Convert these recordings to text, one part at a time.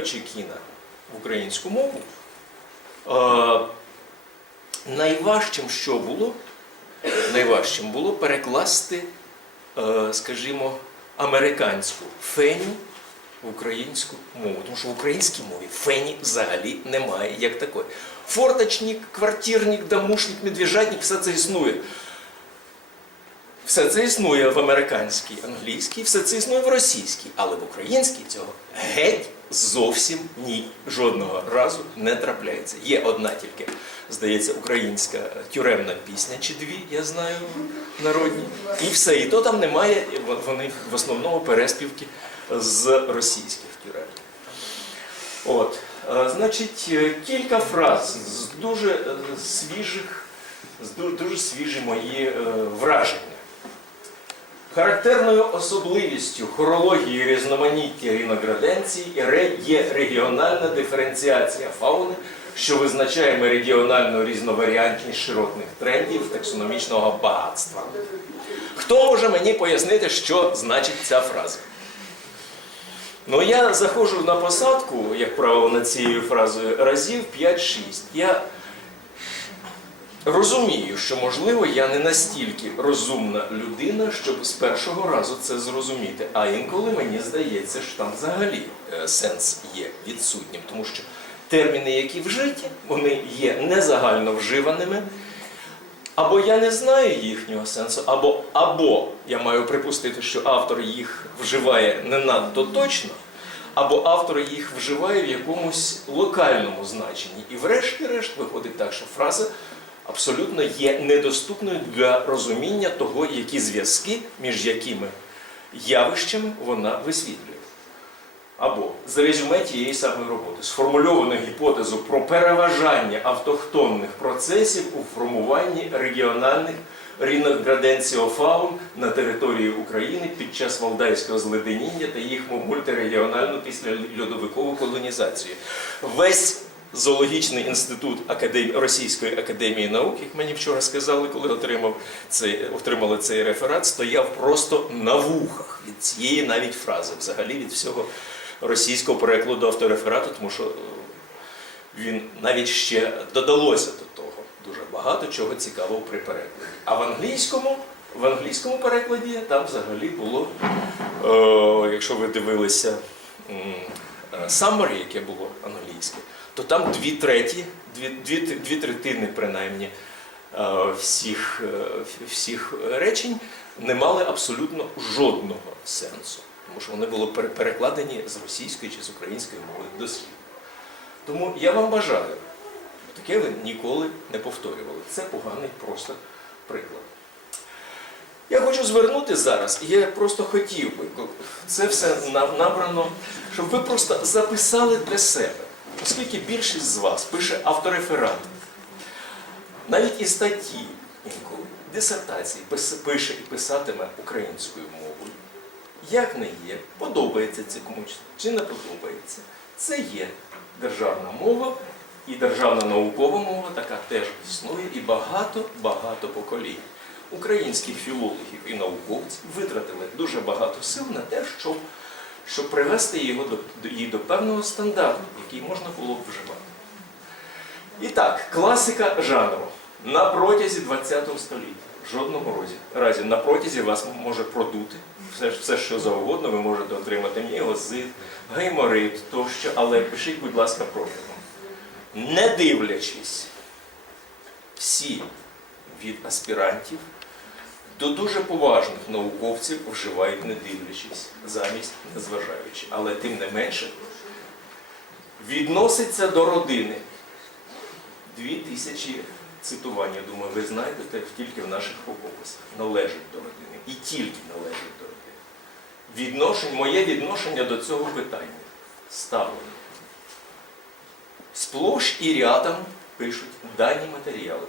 кіна в українську мову, е, найважчим, що було, найважчим було перекласти, е, скажімо, американську феню в українську мову. Тому що в українській мові фені взагалі немає як такої. Форточник, квартирник, домушник, медвіжатник, все це існує. Все це існує в американській, англійській, все це існує в російській, але в українській цього геть зовсім ні жодного разу не трапляється. Є одна тільки, здається, українська тюремна пісня чи дві, я знаю, народні. І все. І то там немає, вони в основному переспівки з російських тюрем. От, е, значить, е, кілька фраз з дуже е, свіжих, з ду- дуже свіжі мої враження. Характерною особливістю хорології різноманіття рінограденцій є регіональна диференціація фауни, що визначає меридіональну різноваріантність широтних трендів таксономічного багатства. Хто може мені пояснити, що значить ця фраза? Ну, я заходжу на посадку, як правило, над цією фразою разів 5-6. Я розумію, що, можливо, я не настільки розумна людина, щоб з першого разу це зрозуміти. А інколи мені здається, що там взагалі е, сенс є відсутнім, тому що терміни, які вжиті, вони є незагально вживаними. Або я не знаю їхнього сенсу, або, або я маю припустити, що автор їх вживає не надто точно, або автор їх вживає в якомусь локальному значенні. І врешті-решт виходить так, що фраза абсолютно є недоступною для розуміння того, які зв'язки між якими явищами вона висвітлює. Або з резюме тієї самої роботи сформульовано гіпотезу про переважання автохтонних процесів у формуванні регіональних ринок граденціофаун на території України під час Валдайського зледеніння та їх мультирегіональну післяльодовикову колонізацію. Весь зоологічний інститут Російської академії наук, як мені вчора сказали, коли отримав цей, отримали цей реферат, стояв просто на вухах від цієї навіть фрази, взагалі від всього російського перекладу автореферату, тому що е, він навіть ще додалося до того. Дуже багато чого цікавого при перекладі. А в англійському, в англійському перекладі там взагалі було, е, якщо ви дивилися е, summary, яке було англійське, то там дві треті, дві, дві, дві третини принаймні е, всіх, е, всіх речень не мали абсолютно жодного сенсу. Тому що вони були пере- перекладені з російської чи з української мови дослівно. Тому я вам бажаю, таке ви ніколи не повторювали. Це поганий просто приклад. Я хочу звернути зараз, і я просто хотів би, це все набрано, щоб ви просто записали для себе, оскільки більшість з вас пише автореферати, навіть і статті інколи, дисертації пише і писатиме українською мовою. Як не є, подобається це комусь чи не подобається. Це є державна мова і державна наукова мова, така теж існує, і багато-багато поколінь українських філологів і науковців витратили дуже багато сил на те, щоб, щоб привести його до, її до певного стандарту, який можна було б вживати. І так, класика жанру на протязі ХХ століття. В жодному разі, разі на протязі вас може продути все, все, що завгодно, ви можете отримати міозит, гайморит тощо, але пишіть, будь ласка, протягом. Не дивлячись, всі від аспірантів до дуже поважних науковців вживають не дивлячись, замість незважаючи. Але тим не менше відноситься до родини. Дві тисячі цитувань, я думаю, ви знайдете тільки в наших рукописах. Належить до родини. І тільки належить до родини. Відношень, моє відношення до цього питання ставлено. Сплош і рядом пишуть дані матеріали.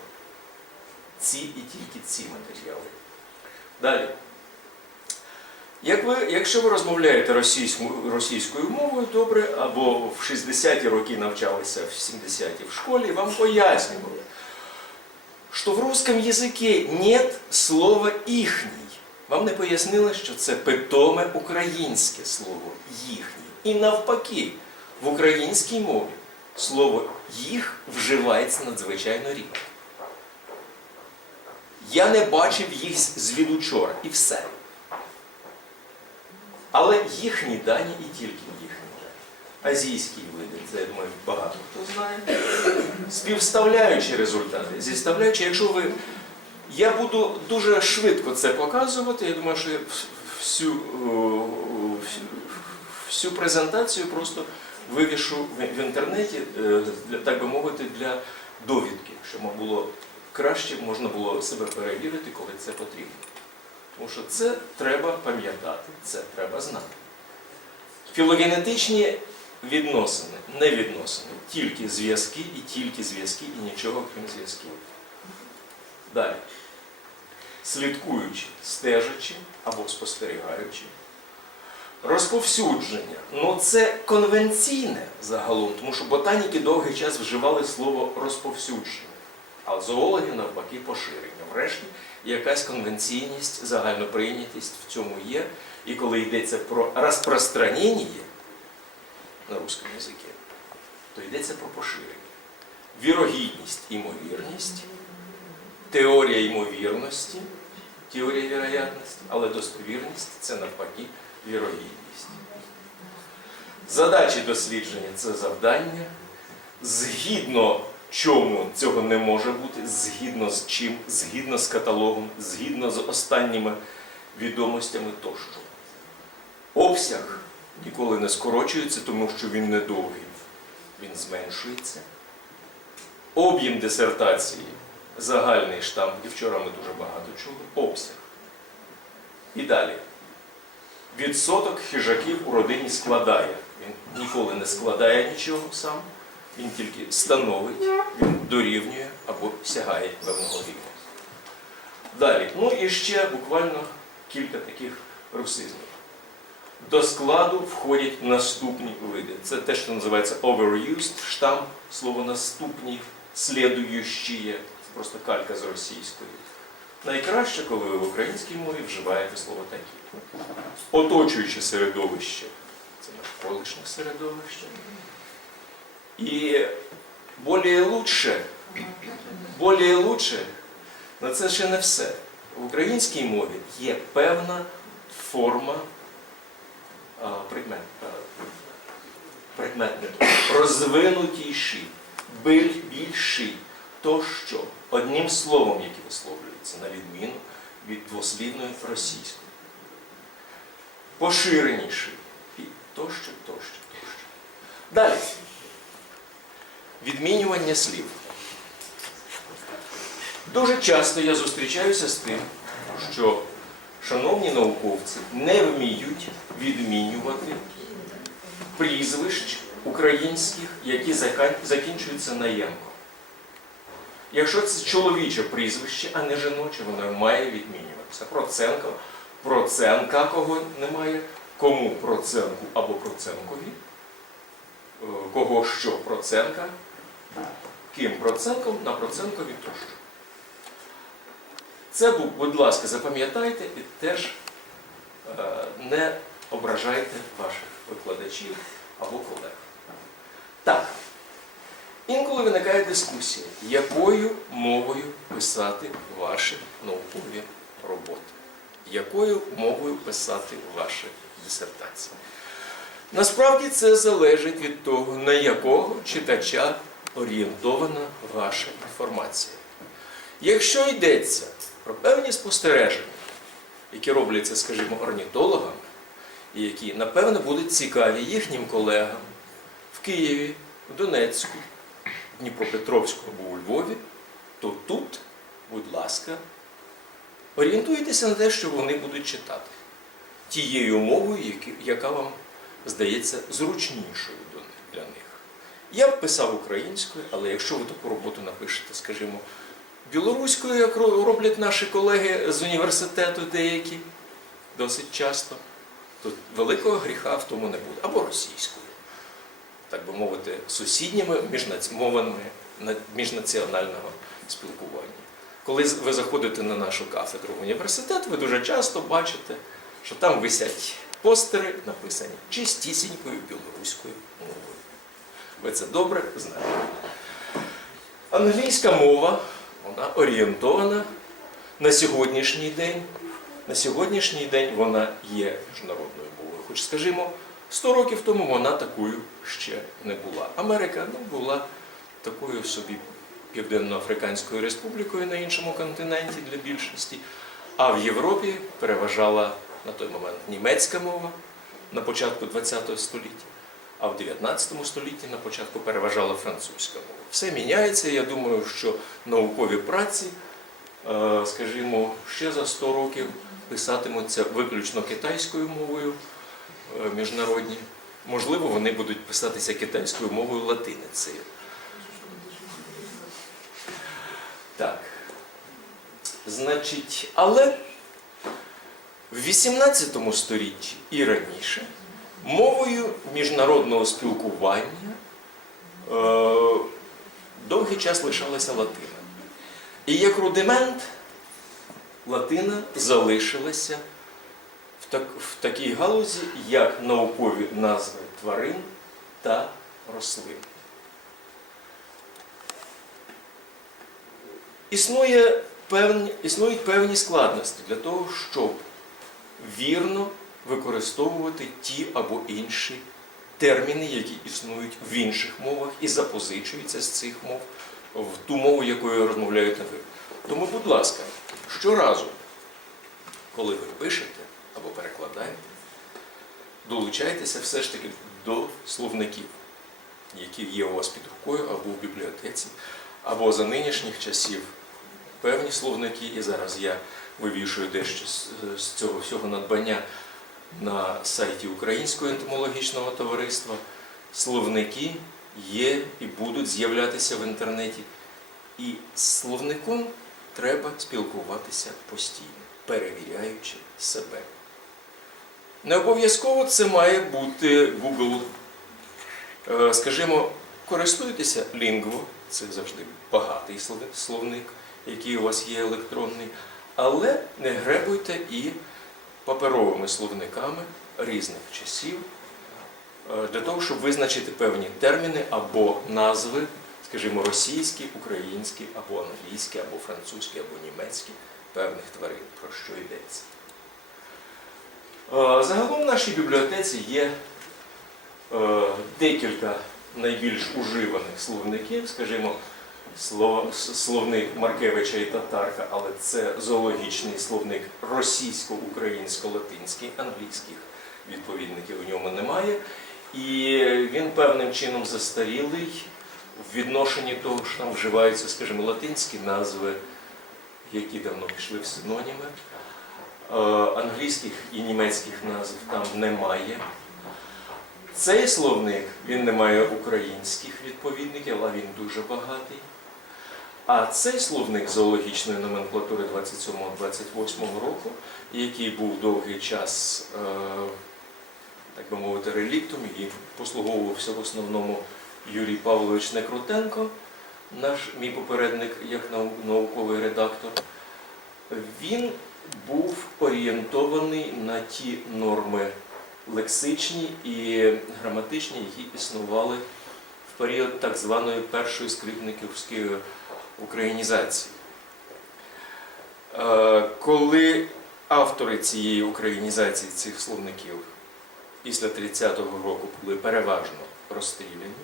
Ці і тільки ці матеріали. Далі. Як ви, якщо ви розмовляєте російською, мовою добре, або в 60-ті роки навчалися в 70-ті в школі, вам пояснювали, що в русском язике нет слова «ихний». Вам не пояснили, що це питоме українське слово «їхній». І навпаки, В українській мові слово їх вживається надзвичайно рідко. Я не бачив їх звідучора і все. Але їхні дані і тільки їхні дані. Азійські види, це я думаю, багато хто знає. Співставляючи результати, зіставляючи, якщо ви. Я буду дуже швидко це показувати. Я думаю, що я всю, всю, презентацію просто вивішу в в інтернеті, е, так би мовити, для довідки, щоб було краще можна було себе перевірити, коли це потрібно. Тому що це треба пам'ятати, це треба знати. Філогенетичні відносини, не відносини, тільки зв'язки і тільки зв'язки, і нічого крім зв'язків. Далі. Слідкуючи, стежачи або спостерігаючи. Розповсюдження. Ну це конвенційне загалом, тому що ботаніки довгий час вживали слово розповсюдження, а зоологи навпаки поширення. Врешті якась конвенційність, загальноприйнятість в цьому є. І коли йдеться про розпространення на русскому язикі, то йдеться про поширення. Вірогідність, імовірність, теорія ймовірності, теорія вірогідності, але достовірність це навпаки вірогідність. Задачі дослідження це завдання. Згідно чому цього не може бути, згідно з чим, згідно з каталогом, згідно з останніми відомостями тощо. Обсяг ніколи не скорочується, тому що він не довгий, він зменшується. Об'єм дисертації, загальний штамп, і вчора ми дуже багато чули, обсяг. І далі. Відсоток хижаків у родині складає. Він ніколи не складає нічого сам, він тільки становить, він дорівнює або сягає певного рівня. Далі. Ну і ще буквально кілька таких русизмів. До складу входять наступні види. Це те, що називається overused, штам, слово наступні, слідуючі, це просто калька з російської. Найкраще, коли ви в українській мові вживаєте слово такі. Оточуюче середовище це навколишнє середовище. І более лучше, более лучше, але це ще не все. В українській мові є певна форма а, предмет, а, предметник, розвинутіший, биль- більший, тощо, одним словом, яке висловлюється, на відміну від двослівної російської. Поширеніший. Тощо, тощо, тощо. Далі. Відмінювання слів. Дуже часто я зустрічаюся з тим, що шановні науковці не вміють відмінювати прізвищ українських, які закінчуються на «єнко». Якщо це чоловіче прізвище, а не жіноче, воно має відмінюватися. Проценко, проценка кого немає, кому проценку або проценкові, е, кого що проценка, ким проценком, на проценкові тощо. Це, будь ласка, запам'ятайте і теж е, не ображайте ваших викладачів або колег. Так. Інколи виникає дискусія, якою мовою писати ваші наукові роботи, якою мовою писати ваші дисертації. Насправді це залежить від того, на якого читача орієнтована ваша інформація. Якщо йдеться про певні спостереження, які робляться, скажімо, орнітологами, і які, напевно, будуть цікаві їхнім колегам в Києві, в Донецьку, Дніпропетровську або у Львові, то тут, будь ласка, орієнтуйтеся на те, що вони будуть читати тією мовою, яка вам здається зручнішою до них- для них. Я б писав українською, але якщо ви таку роботу напишете, скажімо, білоруською, як роблять наші колеги з університету деякі, досить часто, то великого гріха в тому не буде. Або російською, так би мовити, сусідніми мовами міжнаціонального спілкування. Коли ви заходите на нашу кафедру в університет, ви дуже часто бачите, що там висять постери, написані чистісінькою білоруською мовою. Ви це добре знаєте. Англійська мова, вона орієнтована на сьогоднішній день. На сьогоднішній день вона є міжнародною мовою. Хоч, скажімо, 100 років тому вона такою ще не була. Америка ну, була такою собі Південно-Африканською республікою на іншому континенті для більшості. А в Європі переважала на той момент німецька мова на початку ХХ століття, а в 19 столітті на початку переважала французька мова. Все міняється. Я думаю, що наукові праці, е, скажімо, ще за 100 років писатимуться виключно китайською мовою е, міжнародні. Можливо, вони будуть писатися китайською мовою латиницею. Так. Значить, але в 18 столітті і раніше мовою міжнародного спілкування е, довгий час лишалася латина. І як рудимент латина залишилася в, так, в такій галузі, як наукові назви тварин та рослин. Існує певні, існують певні складності для того, щоб вірно використовувати ті або інші терміни, які існують в інших мовах і запозичуються з цих мов в ту мову, якою розмовляють на ви. Тому, будь ласка, щоразу, коли ви пишете або перекладаєте, долучайтеся все ж таки до словників, які є у вас під рукою або в бібліотеці, або за нинішніх часів певні словники, і зараз я вивішую дещо з цього всього надбання на сайті Українського ентомологічного товариства. Словники є і будуть з'являтися в інтернеті. І з словником треба спілкуватися постійно, перевіряючи себе. Не обов'язково це має бути Google. Е, Скажімо, користуйтеся Lingvo, це завжди багатий словник, який у вас є електронний, але не гребуйте і паперовими словниками різних часів е, для того, щоб визначити певні терміни або назви, скажімо, російські, українські, або англійські, або французькі, або німецькі певних тварин, про що йдеться. Е, Загалом в нашій бібліотеці є е, декілька найбільш уживаних словників, скажімо, словник Маркевича і Татарка, але це зоологічний словник російсько-українсько-латинський, англійських відповідників у ньому немає. І він певним чином застарілий в відношенні того, що там вживаються, скажімо, латинські назви, які давно пішли в синоніми. Е, Англійських і німецьких назв там немає. Цей словник він не має українських відповідників, але він дуже багатий. А цей словник зоологічної номенклатури 27-28 року, який був довгий час, е, так би мовити, реліктом, і послуговувався в основному Юрій Павлович Некрутенко, наш мій попередник як науковий редактор, він був орієнтований на ті норми лексичні і граматичні, які існували в період так званої першої скрипниківської українізації. Е, Коли автори цієї українізації цих словників після 30-го року були переважно розстріляні,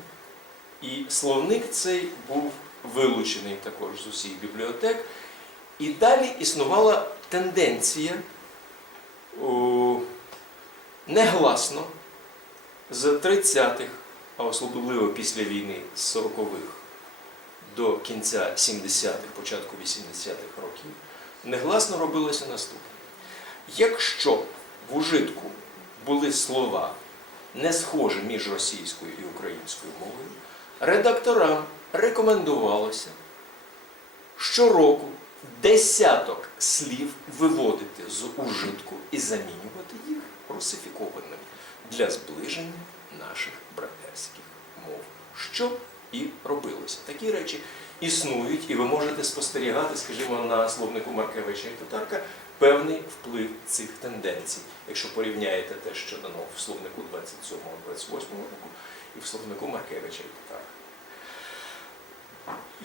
і словник цей був вилучений також з усіх бібліотек, і далі існувала тенденція негласно з 30-х, а особливо після війни з 40-х до кінця 70-х, початку 80-х років, негласно робилося наступне. Якщо в ужитку були слова не схожі між російською і українською мовою, редакторам рекомендувалося щороку десяток слів виводити з ужитку і замінювати їх русифікованими для зближення наших братерських мов. Що і робилося. Такі речі існують, і ви можете спостерігати, скажімо, на словнику Маркевича і Татарка певний вплив цих тенденцій. Якщо порівняєте те, що дано в словнику 27-28 року, і в словнику Маркевича і Татара.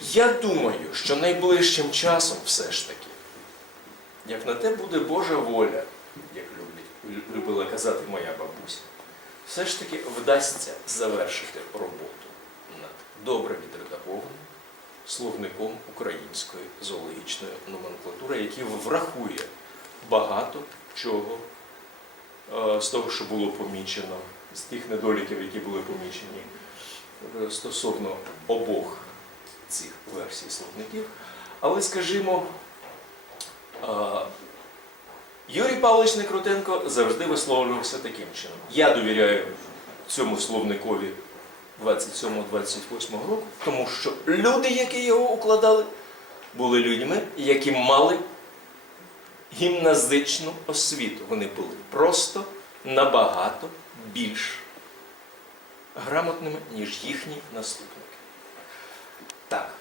Я думаю, що найближчим часом все ж таки, як на те буде Божа воля, як любила казати моя бабуся, все ж таки вдасться завершити роботу добре відредагованим словником української зоологічної номенклатури, який врахує багато чого е, з того, що було помічено, з тих недоліків, які були помічені е, стосовно обох цих версій словників. Але, скажімо, е, Юрій Павлович Некрутенко завжди висловлювався таким чином. Я довіряю цьому словникові 27-28 року, тому що люди, які його укладали, були людьми, які мали гімназичну освіту. Вони були просто набагато більш грамотними, ніж їхні наступники. Так.